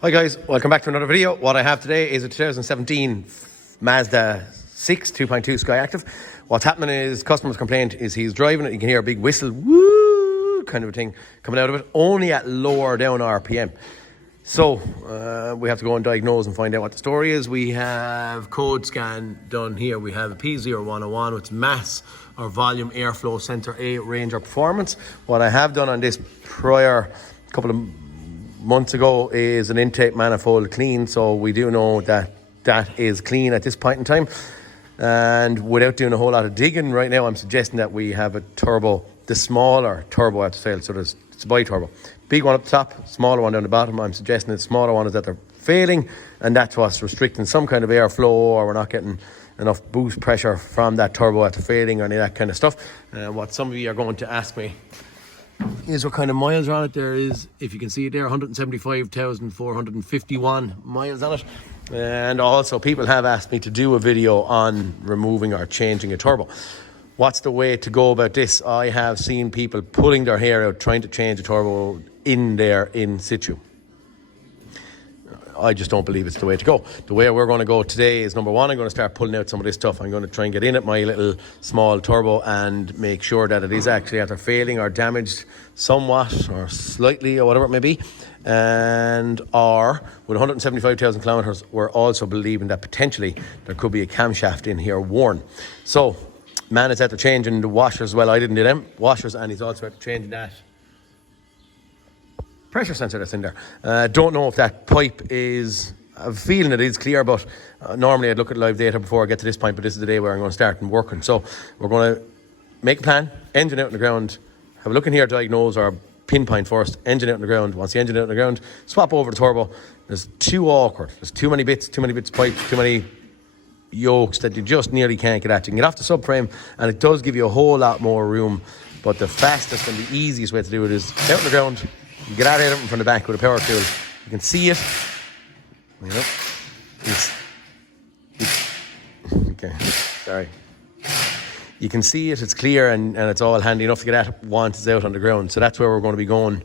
Hi guys, welcome back to another video. What I have today is a 2017 Mazda 6 2.2 Skyactive. What's happening is customer's complaint is he's driving it, you can hear a big whistle, woo, kind of a thing coming out of it, only at lower down RPM. So we have to go and diagnose and find out what the story is. We have code scan done here. We have a P0101 with mass or volume airflow sensor A range or performance. What I have done on this prior couple of months ago is an intake manifold clean, so we do know that that is clean at this point in time. And without doing a whole lot of digging right now, I'm suggesting that we have a turbo, the smaller turbo at the tail. So it's a bi-turbo, big one up the top, smaller one down the bottom. I'm suggesting the smaller one is that they're failing, and that's what's restricting some kind of airflow, or we're not getting enough boost pressure from that turbo at the failing, or any of that kind of stuff. What some of you are going to ask me is what kind of miles are on it. There is, if you can see it there, 175,451 miles on it. And also people have asked me to do a video on removing or changing a turbo. What's the way to go about this? I have seen people pulling their hair out trying to change a turbo in there in situ. I just don't believe it's the way to go. The way we're going to go today is, number one, I'm going to start pulling out some of this stuff. I'm going to try and get in at my little small turbo and make sure that it is actually either failing or damaged somewhat or slightly or whatever it may be. And or with 175,000 kilometers, we're also believing that potentially there could be a camshaft in here worn. So man is after changing the washers. Well, I didn't do them washers, and he's also after changing that pressure sensor that's in there. Don't know if that pipe is, I'm feeling it is clear, but normally I'd look at live data before I get to this point, but this is the day where I'm going to start and working. So we're going to make a plan, engine out on the ground, have a look in here, diagnose or pinpoint first, engine out on the ground. Once the engine out on the ground, swap over the turbo. There's too awkward, there's too many bits of pipe, too many yokes that you just nearly can't get at. You can get off the subframe, and it does give you a whole lot more room, but the fastest and the easiest way to do it is out on the ground. You get out of it from the back with a power tool. You can see it. You know, okay, sorry. You can see it, it's clear, and it's all handy enough to get at once it's out on the ground. So that's where we're going to be going,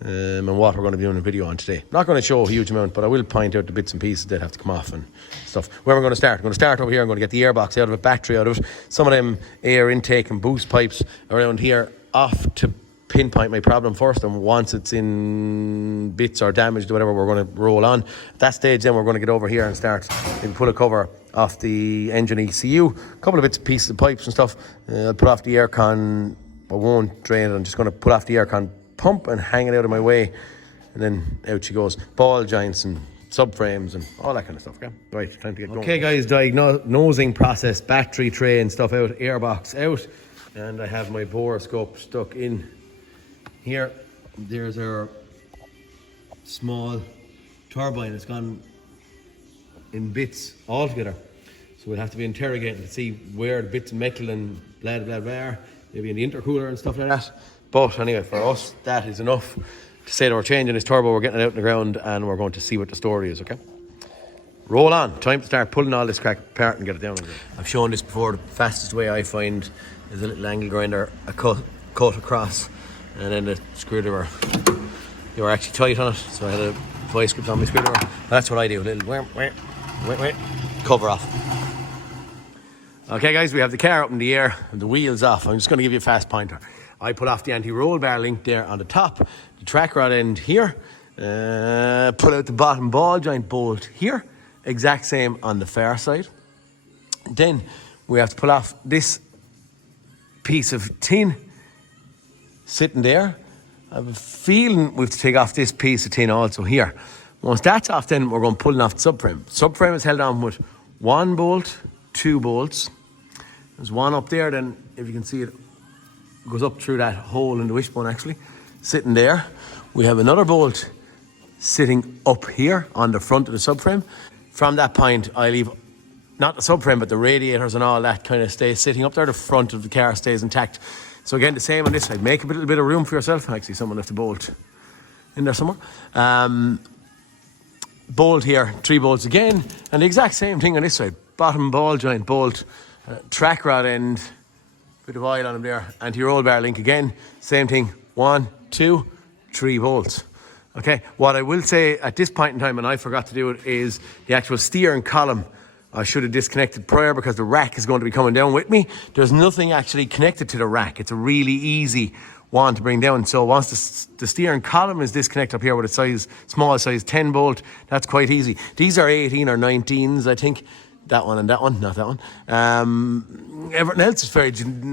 and what we're going to be doing a video on today. I'm not going to show a huge amount, but I will point out the bits and pieces that have to come off and stuff. Where we're going to start? I'm going to start over here. I'm going to get the airbox out of it, battery out of it, some of them air intake and boost pipes around here off to pinpoint my problem first, and once it's in bits or damaged or whatever, we're going to roll on. At that stage then we're going to get over here and start maybe pull a cover off the engine ECU, a couple of bits, pieces of pipes and stuff. I'll put off the aircon, I won't drain it, I'm just going to put off the aircon pump and hang it out of my way, and then out she goes. Ball joints and subframes and all that kind of stuff. Okay, right, time to get going. Okay guys, diagnosing process, battery tray and stuff out, airbox out, and I have my bore scope stuck in here. There's our small turbine. It's gone in bits altogether, so we'll have to be interrogating to see where the bits of metal and blah blah blah are, maybe in the intercooler and stuff like that. But anyway, for us that is enough to say that we're changing this turbo, we're getting it out in the ground, and we're going to see what the story is. Okay, roll on. Time to start pulling all this crack apart and get it down again. I've shown this before. The fastest way I find is a little angle grinder, a cut across, and then the screwdriver. They were actually tight on it, so I had a vice grip on my screwdriver. That's what I do, a little cover off. Okay guys, we have the car up in the air and the wheels off. I'm just going to give you a fast pointer. I put off the anti-roll bar link there on the top, the track rod end here, pull out the bottom ball joint bolt here, exact same on the far side. Then we have to pull off this piece of tin sitting there. I have a feeling we have to take off this piece of tin also here. Once that's off, then we're going pulling off the subframe. Subframe is held on with one bolt, two bolts. There's one up there, then if you can see it goes up through that hole in the wishbone actually, sitting there. We have another bolt sitting up here on the front of the subframe. From that point I leave not the subframe but the radiators and all that kind of stays sitting up there. The front of the car stays intact. So again, the same on this side. Make a little bit of room for yourself. Actually, someone left a bolt in there somewhere. Bolt here, 3 bolts again. And the exact same thing on this side. Bottom ball joint bolt, track rod end, bit of oil on them there. Anti-roll bar link again. Same thing, 1, 2, 3 bolts. Okay, what I will say at this point in time, and I forgot to do it, is the actual steering column I should have disconnected prior because the rack is going to be coming down with me. There's nothing actually connected to the rack. It's a really easy one to bring down. So once the steering column is disconnected up here with a small size 10 bolt, that's quite easy. These are 18 or 19s, I think. That one and that one, not that one. Everything else is very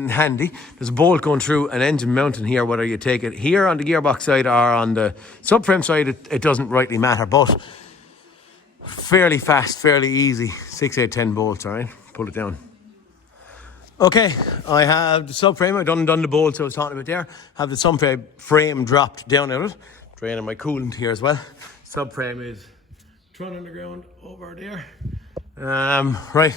handy. There's a bolt going through an engine mounting here, whether you take it here on the gearbox side or on the subframe side, it doesn't rightly matter, but fairly fast, fairly easy. 6, 8, 10 bolts, all right? Pull it down. Okay, I have the subframe. I've done the bolts I was talking about there. Have the subframe dropped down out of it. Draining my coolant here as well. Subframe is thrown on the ground over there. Right,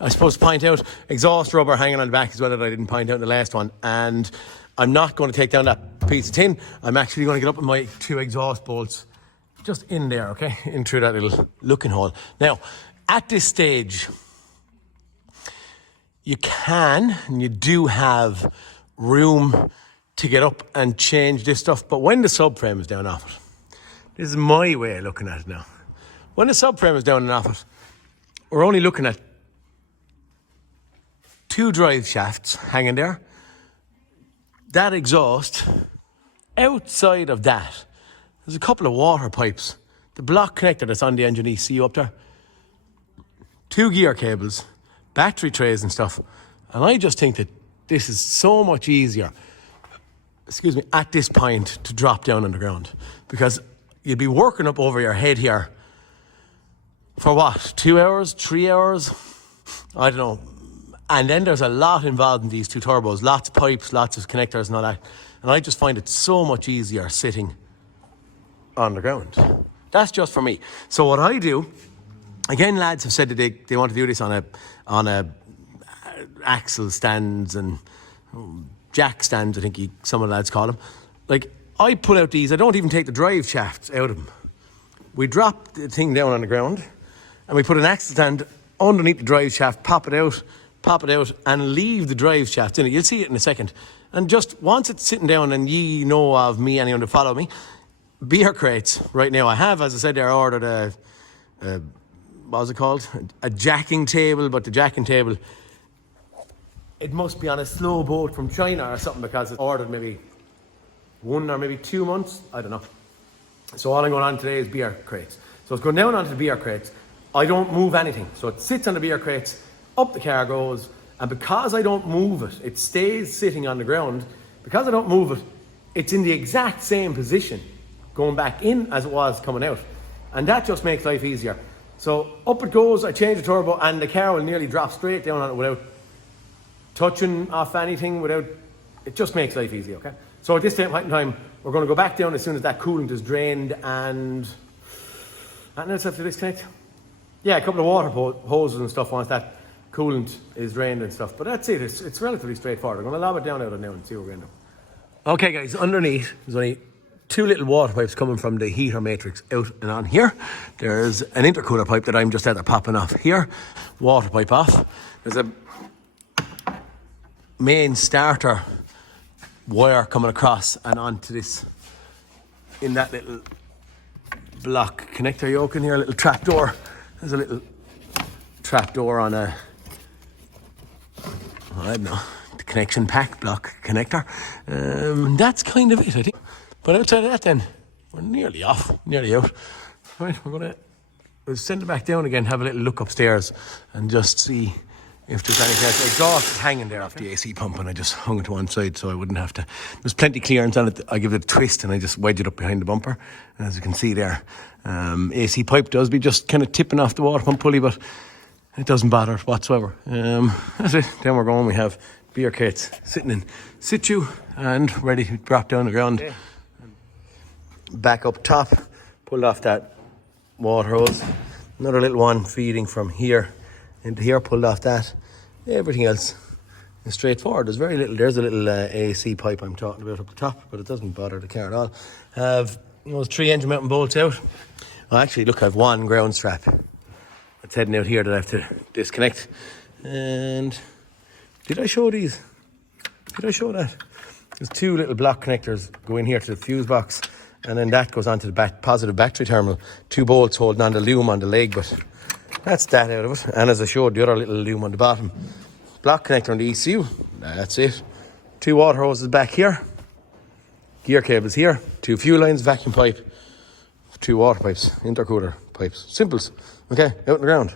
I suppose to point out exhaust rubber hanging on the back as well that I didn't point out in the last one, and I'm not going to take down that piece of tin. I'm actually going to get up with my 2 exhaust bolts just in there, okay, in through that little looking hole. Now, at this stage, you can and you do have room to get up and change this stuff, but when the subframe is down off it, this is my way of looking at it now. When the subframe is down and off it, we're only looking at 2 drive shafts hanging there. That exhaust, outside of that, there's a couple of water pipes. The block connector that's on the engine, you see up there. 2 gear cables, battery trays and stuff. And I just think that this is so much easier, at this point to drop down on the ground. Because you'd be working up over your head here for what, 2 hours, 3 hours? I don't know. And then there's a lot involved in these 2 turbos. Lots of pipes, lots of connectors and all that. And I just find it so much easier sitting on the ground. That's just for me. So what I do, again, lads have said that they want to do this on a axle stands and jack stands, I think some of the lads call them. Like, I pull out these. I don't even take the drive shafts out of them. We drop the thing down on the ground, and we put an axle stand underneath the drive shaft, pop it out, and leave the drive shaft in it. You'll see it in a second. And just once it's sitting down, and ye know of me, anyone to follow me, beer crates right now. I have, as I said there, ordered a what was it called? A jacking table, but the jacking table, it must be on a slow boat from China or something, because it's ordered maybe 1 or maybe 2 months. I don't know. So all I'm going on today is beer crates. So it's going down onto the beer crates. I don't move anything. So it sits on the beer crates, up the car goes, and because I don't move it, it stays sitting on the ground. Because I don't move it, it's in the exact same position going back in as it was coming out. And that just makes life easier. So up it goes, I change the turbo, and the car will nearly drop straight down on it without touching off anything, it just makes life easy, okay? So at this point in time, we're going to go back down as soon as that coolant is drained, and nothing else have to disconnect. Yeah, a couple of water hoses and stuff once that coolant is drained and stuff. But that's it. It's relatively straightforward. I'm going to lob it down out of now and see what we're going to do. Okay, guys, underneath, there's only 2 little water pipes coming from the heater matrix out and on here. There's an intercooler pipe that I'm just at popping off here. Water pipe off. There's a main starter wire coming across and onto this, in that little block connector yoke in here, a little trap door. There's a little trap door on a, I don't know, the connection pack block connector. That's kind of it, I think. But outside of that then, we're nearly off, nearly out. Right, we'll send it back down again, have a little look upstairs and just see if there's anything else. The exhaust is hanging there off the AC pump, and I just hung it to one side so I wouldn't have to. There's plenty clearance on it. I give it a twist and I just wedge it up behind the bumper. And as you can see there, AC pipe does be just kind of tipping off the water pump pulley, but it doesn't bother whatsoever. That's it. Then we're going. We have beer crates sitting in situ and ready to drop down the ground. Okay. Back up top, pulled off that water hose. Another little one feeding from here into here, pulled off that. Everything else is straightforward. There's very little. There's a little AC pipe I'm talking about up the top, but it doesn't bother the car at all. Have those 3 engine mounting bolts out. Well, actually, look, I have 1 ground strap that's heading out here that I have to disconnect. And did I show these? Did I show that? There's 2 little block connectors go in here to the fuse box, and then that goes onto the positive battery terminal. 2 bolts holding on the loom on the leg, but that's that out of it. And as I showed, the other little loom on the bottom. Block connector on the ECU. That's it. 2 water hoses back here. Gear cables here. 2 fuel lines, vacuum pipe. 2 water pipes, intercooler pipes. Simples. Okay, out in the ground.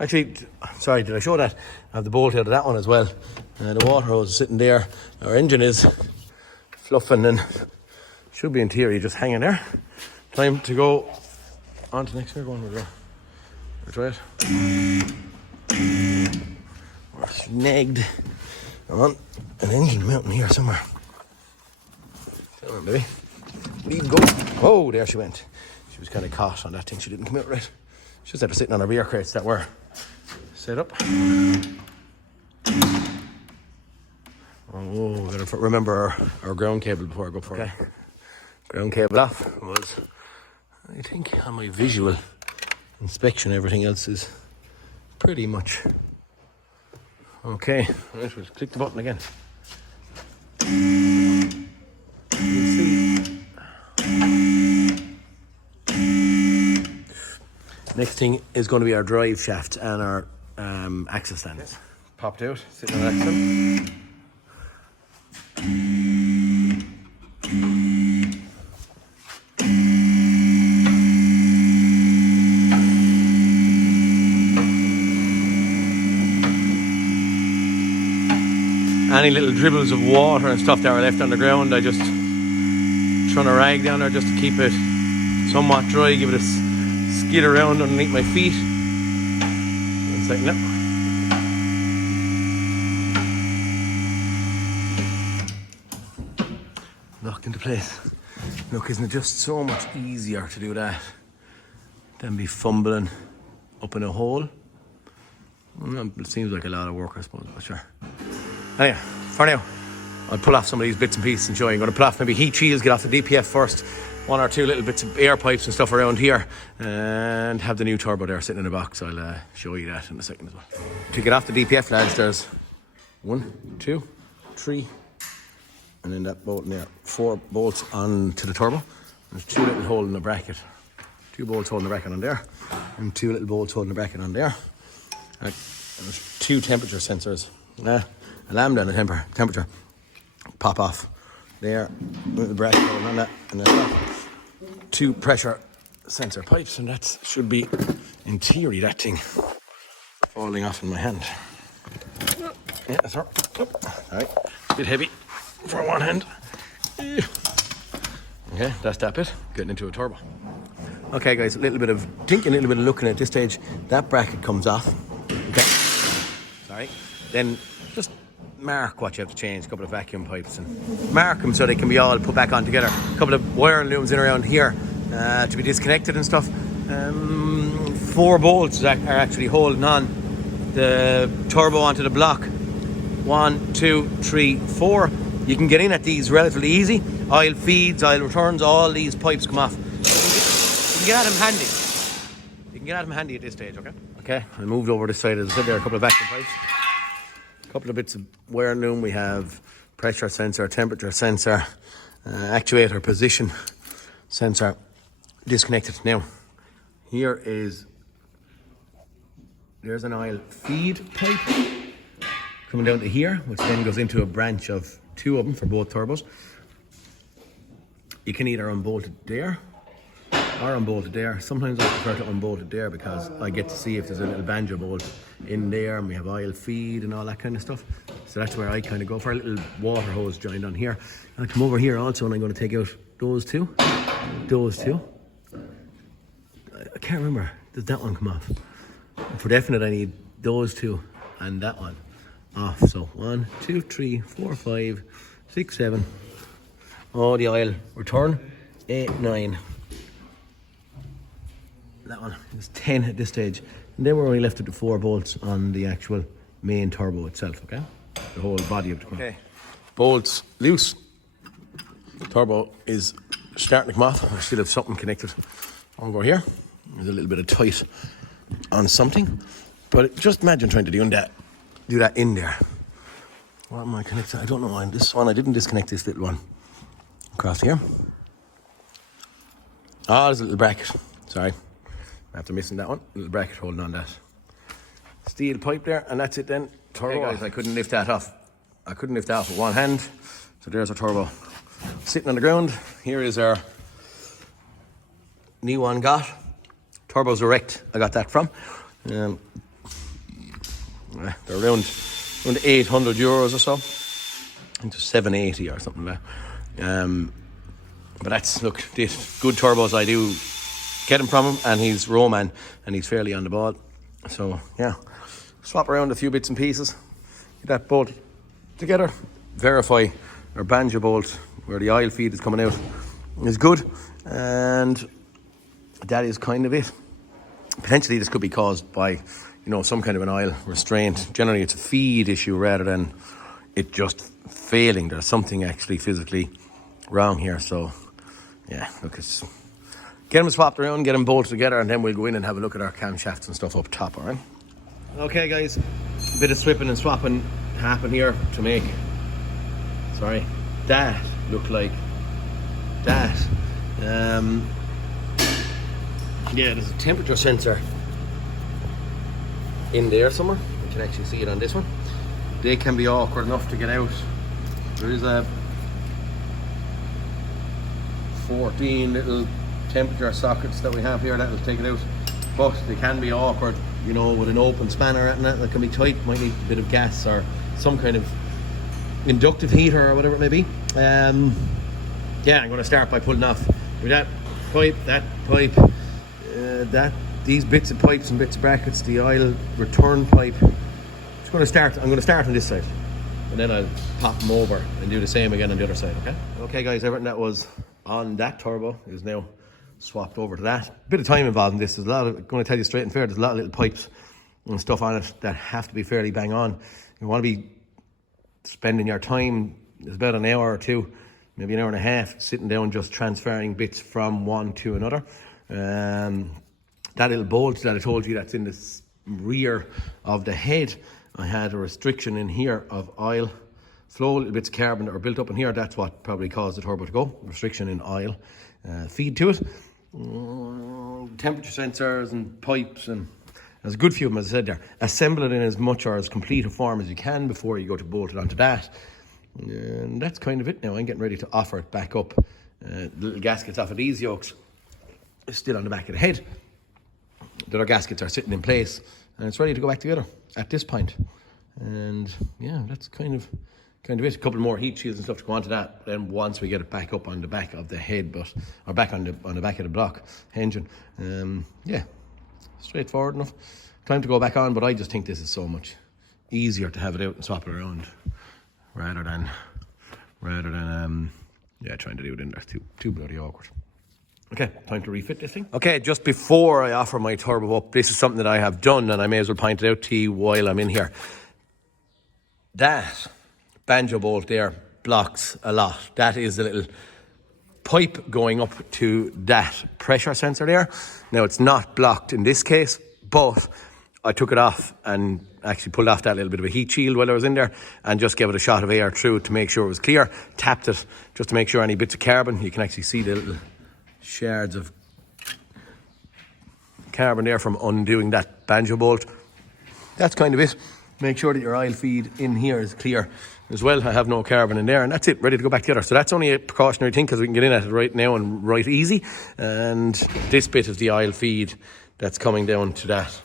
Actually, sorry, did I show that? I have the bolt out of that one as well. The water hose is sitting there. Our engine is fluffing and should be in theory just hanging there. Time to go on to the next one. We'll try it. We're snagged on an engine mounting here somewhere. Come on, baby. Leave go. Oh, there she went. She was kind of caught on that thing. She didn't come out right. She just had her sitting on her rear crates that were set up. Oh, we gotta remember our ground cable before I go for it. Okay. Ground cable off was, I think, on my visual inspection, everything else is pretty much okay. Right, we'll click the button again. Next thing is going to be our drive shaft and our axle stands. Popped out, sitting on axle. Any little dribbles of water and stuff that were left on the ground, I just trying to rag down there just to keep it somewhat dry, give it a skid around underneath my feet. It's like, no. Locked into place. Look, isn't it just so much easier to do that than be fumbling up in a hole? Well, it seems like a lot of work, I suppose, but sure. Anyway, for now, I'll pull off some of these bits and pieces and show you. I'm going to pull off maybe heat shields, get off the DPF first, 1 or 2 little bits of air pipes and stuff around here, and have the new turbo there sitting in a box. I'll show you that in a second as well. To get off the DPF, lads, there's 1, 2, 3, and then that bolt in there. 4 bolts onto the turbo. There's 2 little holes in the bracket. 2 bolts holding the bracket on there, and 2 little bolts holding the bracket on there. Right. There's 2 temperature sensors. A lambda and a temperature. Pop off there with the bracket on that, and then 2 pressure sensor pipes, and that should be, in theory, that thing falling off in my hand. Yeah, that's right. Alright, a bit heavy for one hand. Okay, that's that bit, getting into a turbo. Okay guys, a little bit of thinking, a little bit of looking at this stage. That bracket comes off. Okay, sorry. Then just mark what you have to change, a couple of vacuum pipes, and mark them so they can be all put back on together. A couple of wiring looms in around here to be disconnected and stuff. 4 bolts are actually holding on the turbo onto the block. 1, 2, 3, 4. You can get in at these relatively easy. Oil feeds, oil returns, all these pipes come off. You can get at them handy. You can get at them handy at this stage, okay? Okay, I moved over this side. As I said, there are a couple of vacuum pipes. A couple of bits of wiring loom. We have pressure sensor, temperature sensor, actuator position sensor disconnected. Now, there's an oil feed pipe coming down to here, which then goes into a branch of 2 of them for both turbos. You can either unbolt it there or unbolt it there. Sometimes I prefer to unbolt it there because I get to see if there's a little banjo bolt in there, and we have oil feed and all that kind of stuff. So that's where I kind of go for a little water hose joined on here. And I come over here also, and I'm going to take out those two. I can't remember. Does that one come off? For definite, I need those 2 and that one off. So 1, 2, 3, 4, 5, 6, 7. Oh, the oil return 8, 9. That one is 10 at this stage. And then we're only left with the 4 bolts on the actual main turbo itself, okay? The whole body of the car. Okay. Bolts loose. Turbo is starting to come off. I still have something connected over here. There's a little bit of tight on something. But just imagine trying to do that in there. What am I connected? I don't know. This one, I didn't disconnect this little one across here. Oh, there's a little bracket. Sorry. After missing that one. Little bracket holding on that steel pipe there, and that's it then. Turbo. Okay, guys, I couldn't lift that off. I couldn't lift that off with one hand. So there's our turbo sitting on the ground. Here is our new one got. Turbo's direct. I got that from. They're around €800 or so. Into 780 or something like that. But that's, look, this good turbos I do get him from him, and he's Roman and he's fairly on the ball. So yeah, swap around a few bits and pieces, get that bolt together, verify our banjo bolt where the oil feed is coming out is good, and that is kind of it. Potentially this could be caused by, some kind of an oil restraint. Generally it's a feed issue rather than it just failing. There's something actually physically wrong here. So yeah, look, it's get them swapped around, get them bolted together, and then we'll go in and have a look at our camshafts and stuff up top, all right? Okay, guys, a bit of swapping and swapping happen here to make, that look like that. Yeah, there's a temperature sensor in there somewhere. You can actually see it on this one. They can be awkward enough to get out. There is a 14 little temperature sockets that we have here that will take it out, but they can be awkward, with an open spanner and that can be tight. Might need a bit of gas or some kind of inductive heater or whatever it may be. Yeah, I'm going to start by pulling off that pipe, these bits of pipes and bits of brackets, the oil return pipe. I'm going to start on this side, and then I'll pop them over and do the same again on the other side. Okay guys, everything that was on that turbo is now swapped over to that. A bit of time involved in this. There's I'm going to tell you straight and fair, there's a lot of little pipes and stuff on it that have to be fairly bang on. You want to be spending your time, it's about an hour or two, maybe an hour and a half, sitting down just transferring bits from one to another. That little bolt that I told you that's in the rear of the head, I had a restriction in here of oil flow, little bits of carbon that are built up in here. That's what probably caused the turbo to go. Restriction in oil feed to it. Temperature sensors and pipes, and there's a good few of them, as I said there. Assemble it in as much or as complete a form as you can before you go to bolt it onto that. And that's kind of it now. I'm getting ready to offer it back up. The little gaskets off of these yokes is still on the back of the head. The other gaskets are sitting in place, and it's ready to go back together at this point. And yeah, that's kind of it. A couple more heat shields and stuff to go onto that. Then once we get it back up on the back of the head, or back on the back of the block engine. Yeah, straightforward enough. Time to go back on, but I just think this is so much easier to have it out and swap it around rather than trying to do it in there. Too bloody awkward. Okay, time to refit this thing. Okay, just before I offer my turbo up, this is something that I have done, and I may as well point it out to you while I'm in here. That banjo bolt there blocks a lot. That is the little pipe going up to that pressure sensor there. Now, it's not blocked in this case, but I took it off and actually pulled off that little bit of a heat shield while I was in there and just gave it a shot of air through it to make sure it was clear. Tapped it just to make sure any bits of carbon, you can actually see the little shards of carbon there from undoing that banjo bolt. That's kind of it. Make sure that your oil feed in here is clear as well. I have no carbon in there, and that's it, ready to go back together. So that's only a precautionary thing because we can get in at it right now and right easy. And this bit is the oil feed that's coming down to that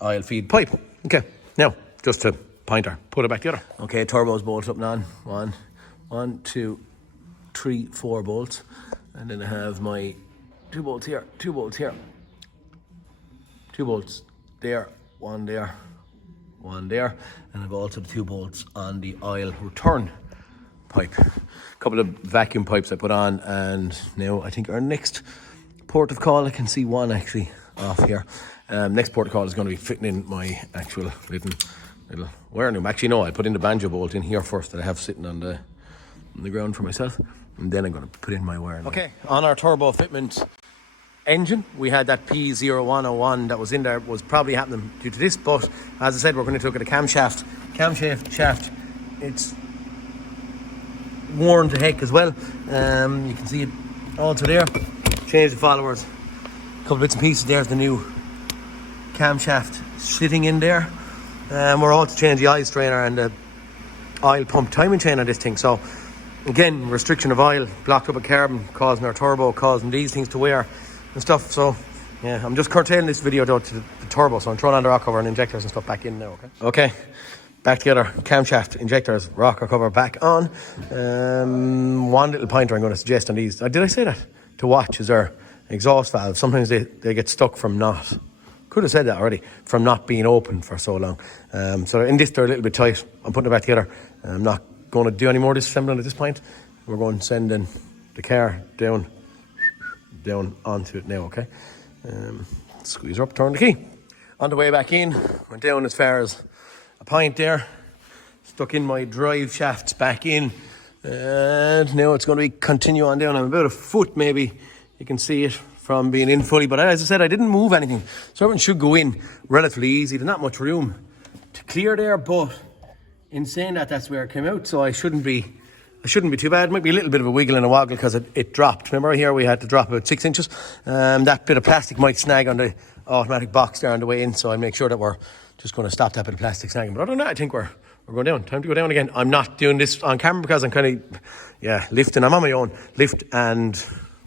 oil feed pipe. Okay, now just to pointer, put it back together. Okay, turbo's bolted up now. One, 2, 3, 4 bolts. And then I have my 2 bolts here, 2 bolts here, 2 bolts there, 1 there, 1 there, and I've also the 2 bolts on the oil return pipe. A couple of vacuum pipes I put on, and now I think our next port of call, I can see one actually off here. Next port of call is going to be fitting in my actual little wire loom. Actually, no, I put in the banjo bolt in here first that I have sitting on the ground for myself. And then I'm going to put in my wire. Okay, on our turbo fitment engine, we had that P0101 that was in there. Was probably happening due to this, but as I said, we're going to look at a camshaft. Camshaft, it's worn to heck as well. You can see it also there. change the followers. A couple bits and pieces. There's the new camshaft sitting in there. We're all to change the oil strainer and the oil pump timing chain on this thing. So again, restriction of oil, blocked up with carbon, causing our turbo, causing these things to wear and stuff. So yeah, I'm just curtailing this video though to the turbo, so I'm throwing on the rock cover and injectors and stuff back in now. Okay, back together. Camshaft, injectors, rocker cover back on. One little pointer I'm going to suggest on these. Did I say that? To watch is our exhaust valve. Sometimes they get stuck from not. Could have said that already, from not being open for so long. So in this they're a little bit tight. I'm putting it back together. I'm not going to do any more disassembling at this point. We're going to send in the car down onto it now, okay? Squeeze her up, turn the key. On the way back in, went down as far as a pint there. Stuck in my drive shafts back in. And now it's going to be continue on down. I'm about a foot maybe. You can see it from being in fully, but as I said, I didn't move anything, so everyone should go in relatively easy. There's not much room to clear there, but in saying that, that's where it came out, so I shouldn't be too bad. It might be a little bit of a wiggle and a woggle because it dropped. Remember here we had to drop about 6 inches. That bit of plastic might snag on the automatic box there on the way in, so I make sure that we're just going to stop that bit of plastic snagging. But other than that, I think we're going down. Time to go down again. I'm not doing this on camera because I'm kind of lifting. I'm on my own, lift and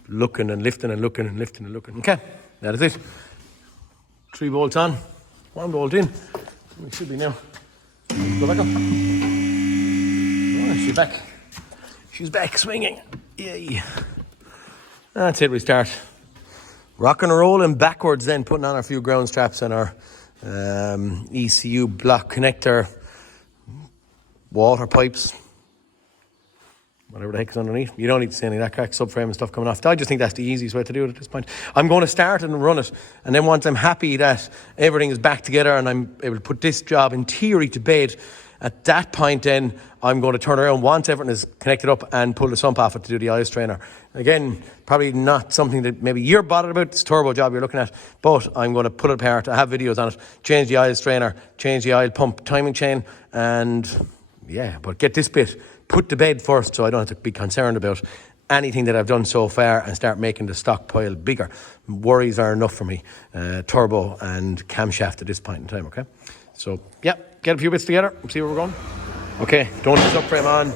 looking and lifting and looking and lifting and looking. Okay, that is it. 3 bolts on, 1 bolt in. We should be now. Go back up. Oh, she's back. She's back swinging. Yay. That's it. We start rocking and rolling backwards, then putting on a few ground straps and our ECU block connector, water pipes, whatever the heck is underneath. You don't need to see any of that crack subframe and stuff coming off. I just think that's the easiest way to do it at this point. I'm going to start it and run it, and then once I'm happy that everything is back together and I'm able to put this job in theory to bed, at that point then I'm going to turn around once everything is connected up and pull the sump off it to do the oil strainer. Again, probably not something that maybe you're bothered about, this turbo job you're looking at, but I'm going to pull it apart. I have videos on it, change the oil strainer, change the oil pump timing chain, and yeah, but get this bit put to bed first so I don't have to be concerned about anything that I've done so far and start making the stockpile bigger. Worries are enough for me. Turbo and camshaft at this point in time, okay? So, yeah, get a few bits together and see where we're going. Okay, don't have the subframe on.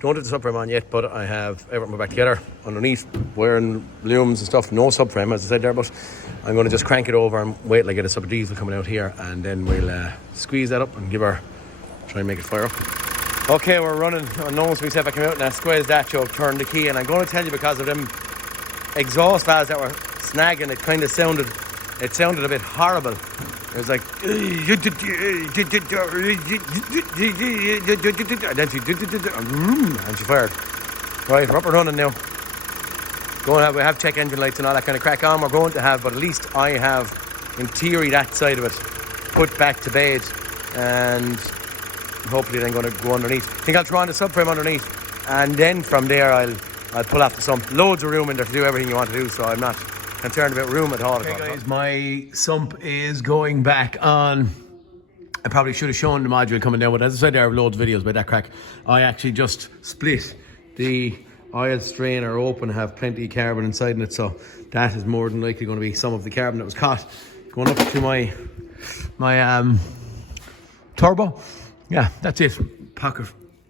Don't have the subframe on yet, but I have everything back together underneath, wiring looms and stuff. No subframe, as I said there, but I'm going to just crank it over and wait till I get a sub diesel coming out here, and then we'll squeeze that up and try and make it fire up. Okay, we're running. I noticed we said I came out and I squeezed that joke, turned the key, and I'm going to tell you because of them exhaust valves that were snagging, it kind of sounded a bit horrible. It was like, and she fired. Right, we're up and running now. We have check engine lights and all that kind of crack on. We're going to have, but at least I have, in theory, that side of it put back to bed, and hopefully then going to go underneath. I think I'll throw on the subframe underneath, and then from there I'll pull off the sump. Loads of room in there to do everything you want to do, so I'm not concerned about room at all. Okay guys, my sump is going back on. I probably should have shown the module coming down, but as I said, there are loads of videos about that crack. I actually just split the oil strainer open, have plenty of carbon inside in it, so that is more than likely going to be some of the carbon that was caught going up to my turbo. Yeah, that's it.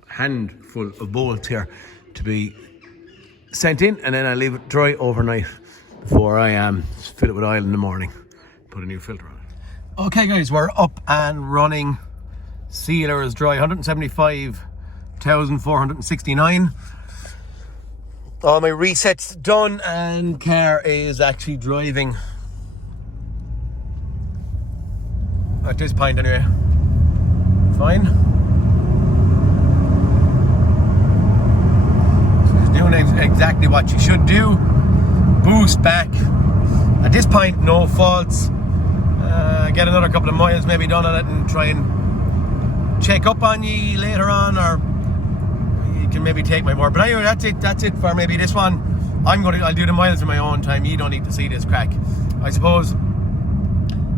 Handful of bolts here to be sent in, and then I leave it dry overnight before I fill it with oil in the morning. Put a new filter on it. Okay guys, we're up and running. Sealer is dry, 175,469. All my resets done, and car is actually driving at this point anyway. Fine. So it's doing exactly what you should do. Boost back. At this point, no faults. Get another couple of miles maybe done on it and try and check up on you later on, or you can maybe take my word. But anyway, that's it for maybe this one. I'll do the miles in my own time. You don't need to see this crack. I suppose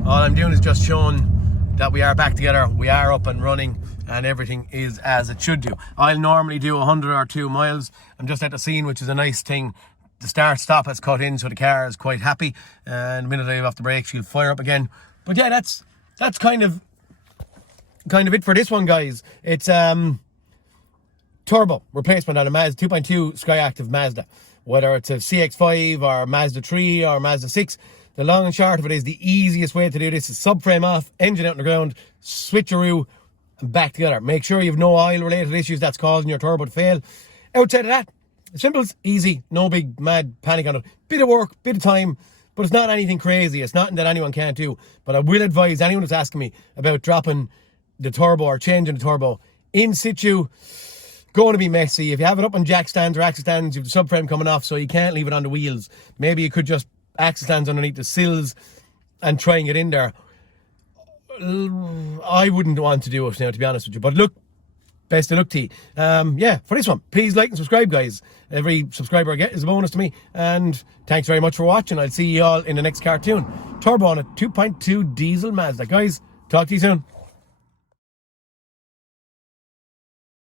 all I'm doing is just showing that we are back together, we are up and running, and everything is as it should do. I'll normally do 100 or 2 miles. I'm just at the scene, which is a nice thing. the start-stop has cut in, so the car is quite happy. And the minute I have off the brakes, she'll fire up again. But yeah, that's kind of it for this one, guys. It's turbo replacement on a Mazda 2.2 Skyactive Mazda. Whether it's a CX-5 or Mazda 3 or Mazda 6, the long and short of it is the easiest way to do this is subframe off, engine out on the ground, switcheroo, and back together. Make sure you have no oil-related issues that's causing your turbo to fail. Outside of that, simple, easy, no big mad panic on it. Bit of work, bit of time, but it's not anything crazy. It's nothing that anyone can't do. But I will advise anyone who's asking me about dropping the turbo or changing the turbo in situ, going to be messy. If you have it up on jack stands or axle stands, you have the subframe coming off, so you can't leave it on the wheels. Maybe you could just axle stands underneath the sills and try and get in there. I wouldn't want to do it now, to be honest with you. But look, best of luck to you. Yeah, for this one, please like and subscribe, guys. Every subscriber I get is a bonus to me. And thanks very much for watching. I'll see you all in the next cartoon. Turbo on a 2.2 diesel Mazda. Guys, talk to you soon.